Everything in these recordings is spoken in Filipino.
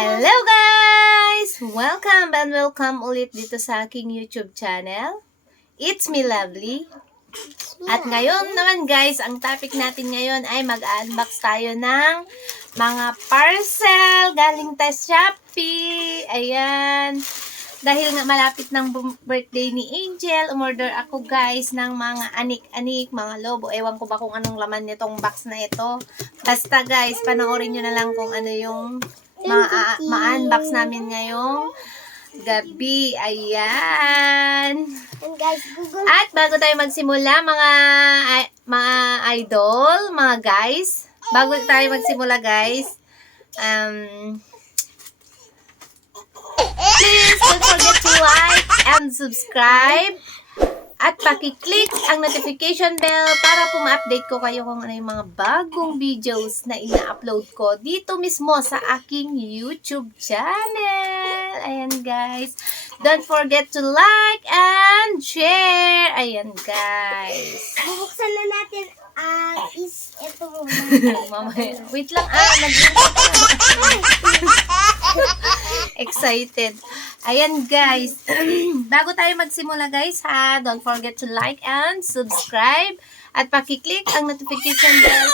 Hello guys! Welcome and welcome ulit dito sa aking YouTube channel. It's me, Lovely. At ngayon naman guys, ang topic natin ngayon ay mag-unbox tayo ng mga parcel galing sa Shopee. Ayan. Dahil nga malapit ng birthday ni Angel, umorder ako guys ng mga anik-anik, mga lobo. Ewan ko ba kung anong laman nitong box na ito. Basta guys, panoorin nyo na lang kung ano yung ma-unbox namin ngayong gabi. Ayan. At bago tayo magsimula, mga idol, mga guys, bago tayo magsimula guys, please don't forget to like and subscribe at paki-click ang notification bell para po ma-update ko kayo kung ano yung mga bagong videos na ina-upload ko dito mismo sa aking YouTube channel. Ayan guys. Don't forget to like and share. Ayan guys. Bubuksan na natin ito Mamaya. Wait lang. Excited. Ayan guys. Bago tayo magsimula guys ha, don't forget to like and subscribe at paki-click ang notification bell.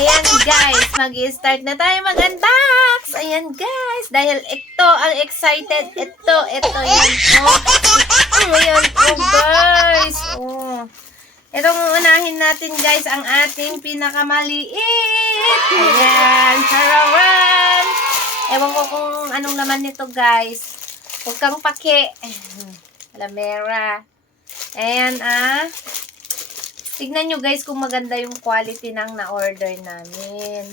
Ayan guys, mag-i-start na tayo mag-unbox. Ayan guys, dahil ito ang excited. Ito yan. Ayan guys. Itong unahin natin guys, ang ating pinakamaliit. Ayan, charawan. Ewan ko kung anong laman nito guys. Huwag kang paki. Alamera. Ayan tignan nyo guys kung maganda yung quality ng na-order namin.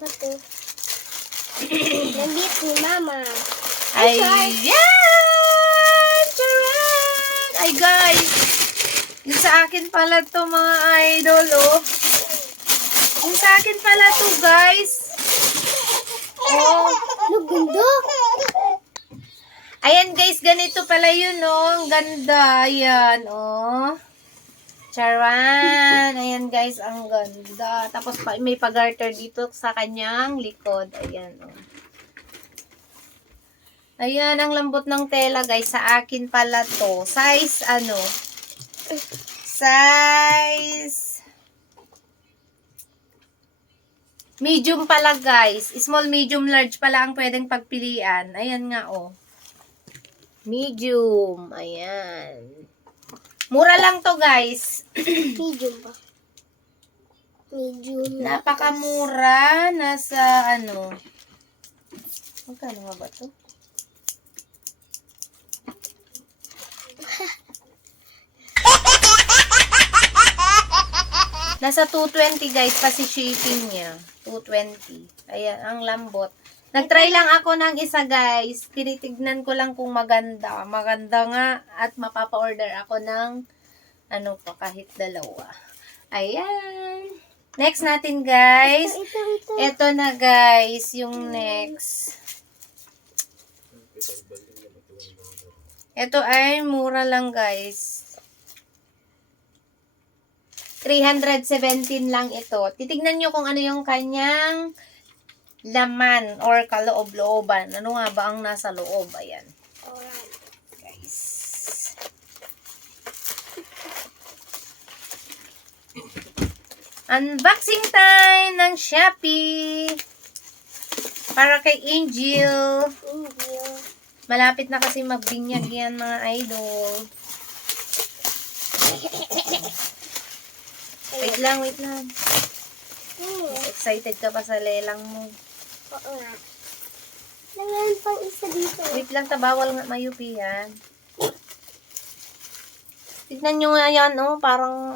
Bato. Nandit ni Mama. Ayan! Charan! Ay guys! Yung sa akin pala to mga idol, oh. Yung sa akin pala to guys. Oh. Lugundo. Ayan guys, ganito pala yun, oh. Ang ganda. Ayan, oh. Charan! Ayan guys, ang ganda. Tapos may pag-garter dito sa kanyang likod. Ayan, oh. Ayan, ang lambot ng tela guys. Sa akin pala to. Size, size medium pala guys. Small, medium, large pala ang pwedeng pagpilian. Ayan nga, oh. Medium. Ayan. Mura lang to guys. Medium pa. Medium. Napakamura. Nasa magkano nga ba to? Nasa 220 guys, kasi shipping niya. 220. Ayan, ang lambot. Nagtry lang ako ng isa guys. Tinitignan ko lang kung maganda. Maganda nga. At mapapa-order ako ng kahit dalawa. Ayan. Next natin guys. Ito na guys, yung next. Ito ay mura lang guys. 317 lang ito. Titignan nyo kung ano yung kanyang laman or kaloob-looban. Ano nga ba ang nasa loob? Ayan. Alright. Guys. Unboxing time ng Shopee. Para kay Angel. Malapit na kasi magbinyag yan mga idol. Wait lang. Excited ka pa sa lelang mo. Oo nga. Langan pang isa dito. Wait lang, bawal nga mayupi yan. Tignan nyo nga yan, oh. Parang,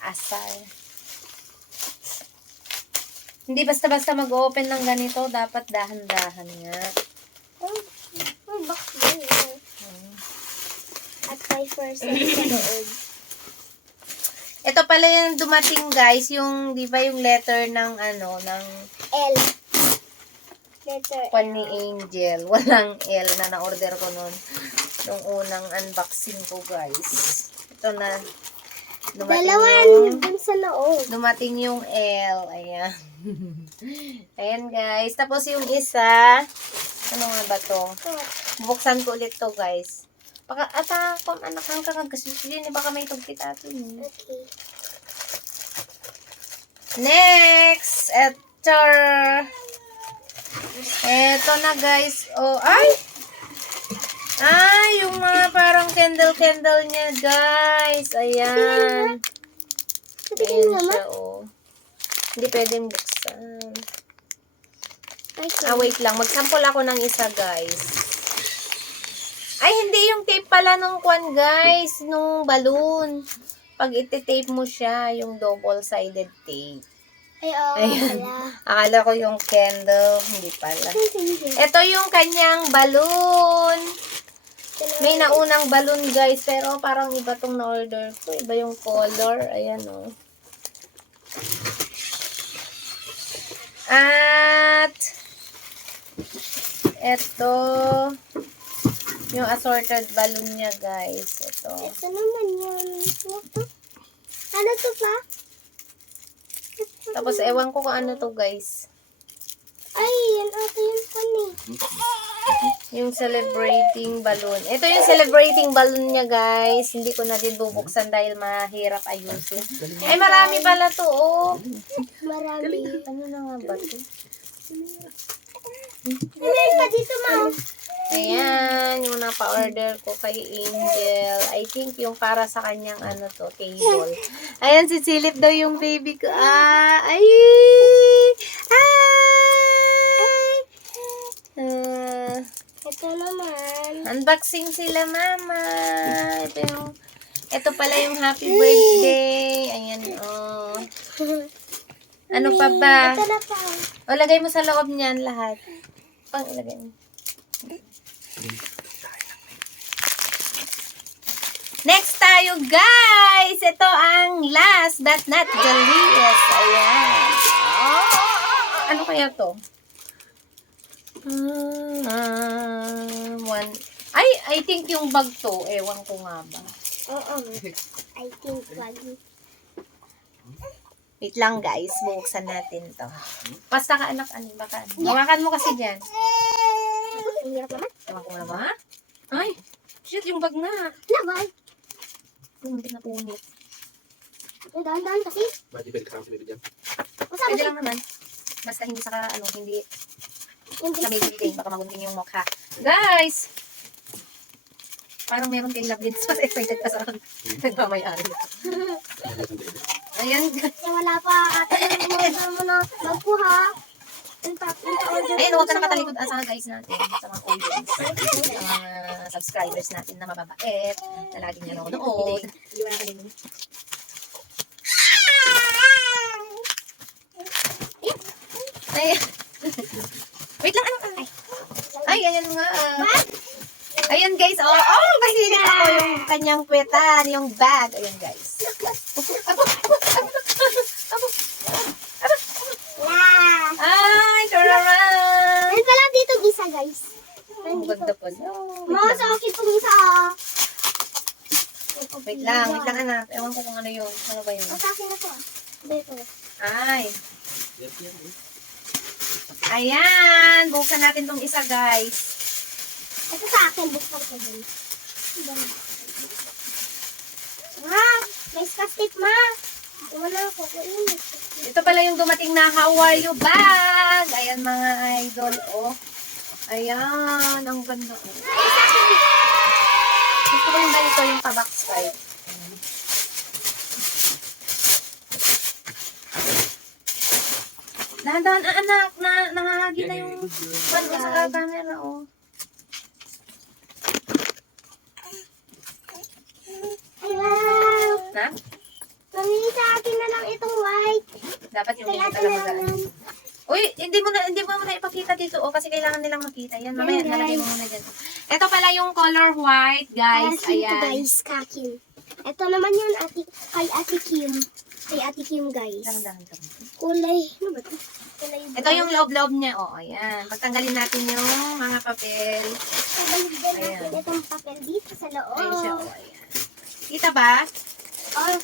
asal. Hindi basta-basta mag-open ng ganito. Dapat dahan-dahan nga. Oh, box din. At 5% sa loob. Ito pala yung dumating guys, yung, di ba yung letter ng, ng L. Letter L. ni Angel. Walang L na na-order ko nun. Nung unang unboxing ko guys. Ito na. Dumating Dalawa yung dun sa loob. dumating yung L. Ayan. Ayan, guys. Tapos yung isa, ano nga ba to? Buksan ko ulit to, guys. Kung anak kang kagagasili, baka may tugkit atin. Okay. Next! Eto na, guys. Oh, ay! Ay, yung mga parang candle niya, guys. Ayan. Ayan siya, oh. Hindi pwedeng buksan. Wait lang. Mag-sample ako ng isa, guys. Ay, hindi yung tape pala nung kwan, guys. Nung balloon. Pag iti-tape mo siya, yung double-sided tape. Ay, oo. Ayan. Akala ko yung candle. Hindi pala. Ito yung kanyang balloon. May naunang balloon, guys. Pero parang iba tong na-order ko. Iba yung color. Ayan, oh. At ito yung assorted balloon niya, guys. Ito. Ito naman yun. Ano to pa? Tapos, ewan ko kung ano to, guys. Ay, yan ata yung funny. Yung celebrating balloon. Ito yung celebrating balloon niya, guys. Hindi ko na din bubuksan dahil mahirap ayusin. Ay, marami pala to, oh. Marami. Ano na nga ba to? Ano pa dito, ma? Ayan, yung napa-order ko kay Angel. I think yung para sa kanyang ano to, table. Ayan, sisilip daw yung baby ko. Ay! Ito naman. Unboxing sila, mama. Ito pala yung happy birthday. Ayan, oh. Ano pa ba? Ito na pa. O, lagay mo sa loob niyan lahat. Pang ilagay mo. Next tayo, guys! Ito ang last but not the least. Ayan. Oh, ano kaya to? I think yung bag to. Ewan ko nga ba. Oo. I think wag. Wait lang, guys. Buksan natin to. Basta ka, anak. Ano ba ka? Hawakan mo kasi dyan. Ang hirap naman. Ewan ko nga ba? Ay! Shit, yung bag na. Naman. Hindi na punit. Ang dahan-dahan kasi. Pwede ka kang sinibig dyan. Masama Pwede siya. lang naman. Basta hindi hindi Yung sa baby thing. Baka magunting yung mukha. Guys! Parang meron kayong love leads. Mas excited pa sa nagmamayari. Ayan. wala pa ata yung order mo na magkuha. Order Ayun, huwag ka nakatalikod sa guys natin. Sa mga audience. Sa mga subscribers natin na mababait. Na laging nanonood. Ay. Wait lang, ano? Ay, ayan nga. Ayan guys, masilip ako yung kanyang kwetan, yung bag. Ayan guys. Ay, turaran! Meron pala dito isa, guys. Ang ganda pa. Mga sa akin itong isa. Wait lang anak. Ewan ko kung ano yun. Ano ba yun? Sa akin na to. Dito. Ay. Ayan. Buksan natin tong isa guys. Ito sa akin, buksan ko din. Ma, may skastip, ma. Wala ko. Ito pala yung dumating na How Are You bag. Ayan mga idol. Oh. Ayan. Ang ganda. Oh. Gusto ko yung ganito yung pa-box type. Dahan-dahan, anak. Nangahagi na yung pan ko sa camera. Oh. Ay, wow. Na? Mamili sa akin na lang itong white. Dapat yung Kaya hindi ito na talaga. lang. Uy, hindi mo na ipakita dito oh kasi kailangan nilang makita. Yan, mamaya Yan, nalagay mo guys. muna dyan. Ito pala yung color white, guys. Kakin to, Ayan. guys. Kakin. Ito naman yun, kay Ate Kim. Kay Ate Kim, guys. Dahan-dahan. Kulay. Ano ba ito? Kulay Ito yung loob-loob niya. Oh, ayan. Pagtanggalin natin yung mga papel. Sabaligan natin Ayan. itong papel dito sa loob. Ayan siya. Oh, ayan. Kita ba? Oh,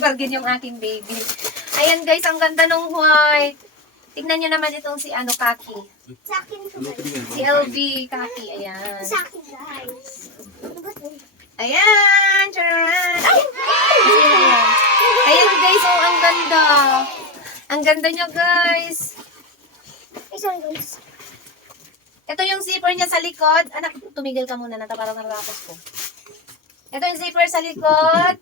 Bargain yung aking baby. Ayan guys, ang ganda ng white. Tignan nyo naman itong si Kaki. Sa akin ito, guys. Si LV Kaki, ayan. Sa akin, guys. Ano ba ito? Ayan! Charan! Ay! Ayan guys, oh, ang ganda. Ang ganda nyo guys. Ay, sorry, guys. Ito yung zipper niya sa likod. Anak, tumigil ka muna na para marapos ko. Ito yung zipper sa likod.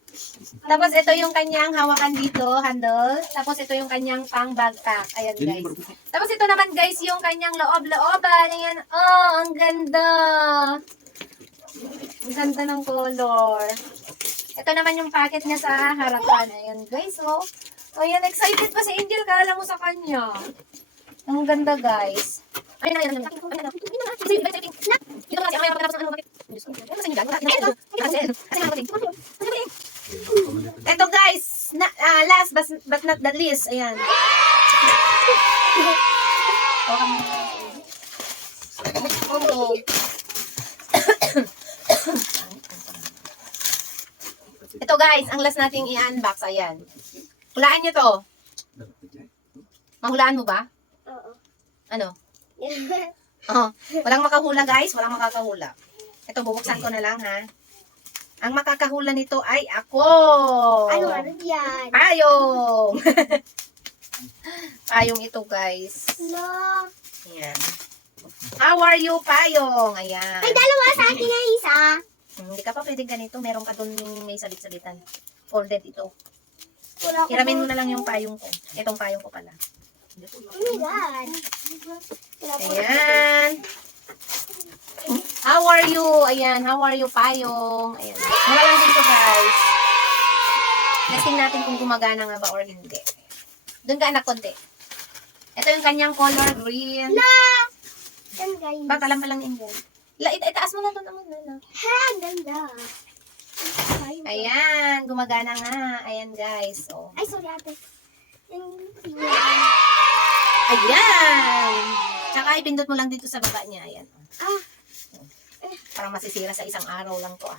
Tapos ito yung kanyang hawakan dito, handle. Tapos ito yung kanyang pang backpack. Ayan guys. Tapos ito naman guys yung kanyang loob-looban. Ayan. Oh, ang ganda. Ang ganda ng color. Ito naman yung packet niya sa harapan. Ayan guys, oh. Oh, ayan, excited pa si Angel. Kala mo sa kanya. Ang ganda guys. Ayan, ayan, ayan. Ito guys, last but not the least, ayan. Ito guys, ang last nating i-unbox, ayan. Hulaan nyo to. Mahulaan mo ba? Oo. Ano? Oh, walang makahula guys, walang makakahula. Ito, bubuksan ko na lang ha. Ang makakahula nito ay ako. Ano yan? Payong. Payong ito guys. Hello. Ayan. How are you, Payong? Ayan. Ay, dalawa sa akin na isa. Hindi ka pa pwedeng ganito. Meron ka doon may sabit-sabitan. Folded ito. Wala ko. Hiramin mo na lang yung payong ko. Itong payong ko pala. Oh my God. Wala ko. Ayan. How are you? Ayan. How are you, Payong? Ayan. Mura lang dito, guys. Testing natin kung gumagana nga ba or hindi. Doon ka, anak, konti. Ito yung kanyang color green. Na! Yan, guys. Baka lang palang Angel. Itaas mo na doon naman. Ha, ang ganda. Ayan. Gumagana nga. Ayan, guys. Oh. Ay, sorry, ate. Ayan. Tsaka ipindot mo lang dito sa baba niya. Ayan. Ah. Parang masisira sa isang araw lang to ah.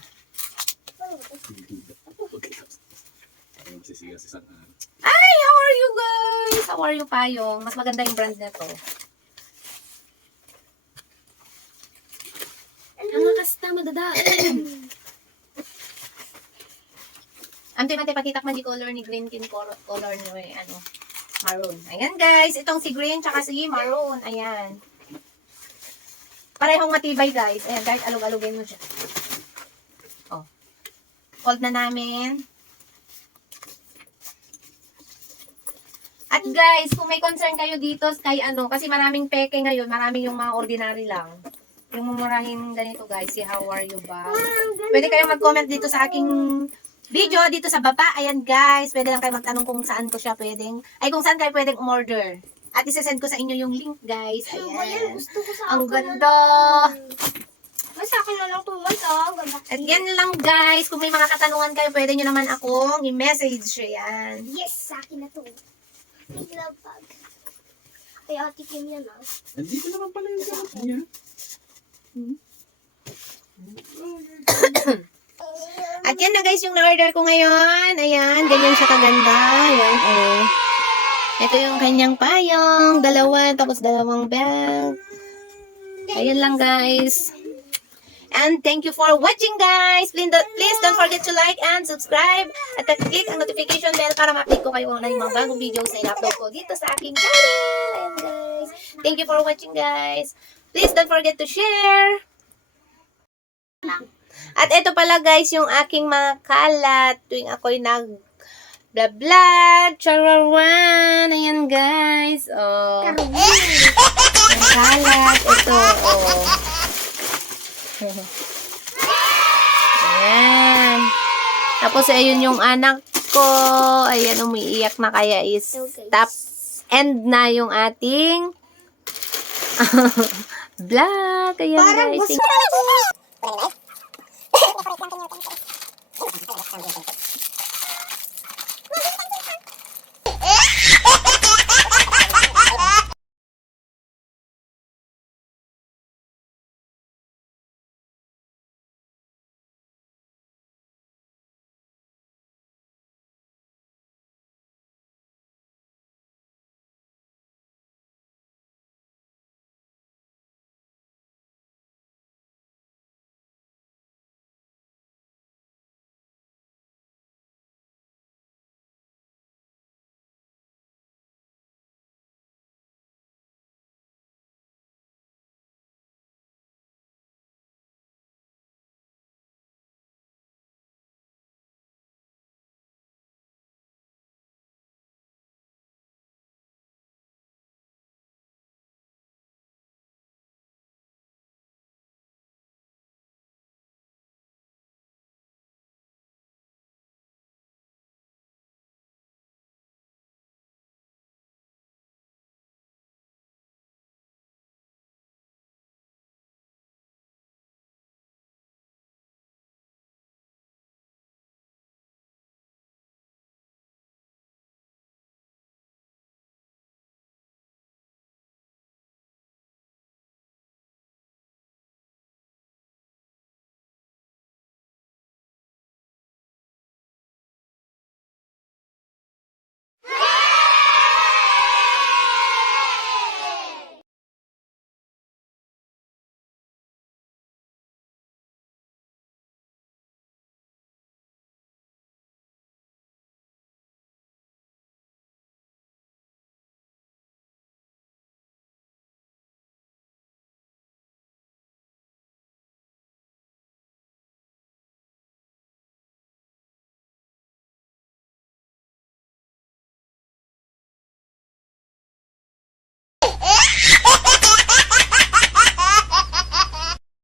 Ay, how are you guys? How are you, Payong? Mas maganda yung brand na to. Ang makasta, madadaan. Ante, pakita man di color ni green kin color niyo eh, ano, maroon. Ayan guys, itong si green tsaka si maroon. Ayan. Parehong matibay guys. Ayan, kahit alug-alugin mo siya. Oh. Fold na namin. At guys, kung may concern kayo dito kay ano, kasi maraming peke ngayon, maraming yung mga ordinary lang. Yung mumurahin ganito guys, si how are you ba? Pwede kayong mag-comment dito sa aking video, dito sa baba. Ayan guys, pwede lang kayo magtanong kung saan ko siya pwedeng, ay kung saan kayo pwedeng umorder. At isasend ko sa inyo yung link guys. Ayan. Gusto ko sa Ang ganda. Ay, sa akin na lang ito. Ganda. At yan lang guys, kung may mga katanungan kayo, pwede nyo naman akong i-message. Ayan. Yes, sa akin na to. May glove bag. Ay, ate Kim yan ah. Nandito naman pala yung sarap niya. At yan na guys yung na-order ko ngayon. Ayan, ganyan siya kaganda. Ayan, oh. Ito yung kanyang payong. Dalawa, tapos dalawang bag. Ayan lang guys. And thank you for watching guys. Please don't forget to like and subscribe. At click ang notification bell para ma-update ko kayo ng mga bagong videos na in-upload ko dito sa aking channel. Ayan guys. Thank you for watching guys. Please don't forget to share. At ito pala guys yung aking mga kalat tuwing ako'y nag-vlog. Charawan. Ayan guys. Oh. Ang kalat. Ito. Oh. Ayan. Tapos ayun yung anak ko. Ayan, umiiyak na kaya is stop end na yung ating vlog. Ayan guys. Parang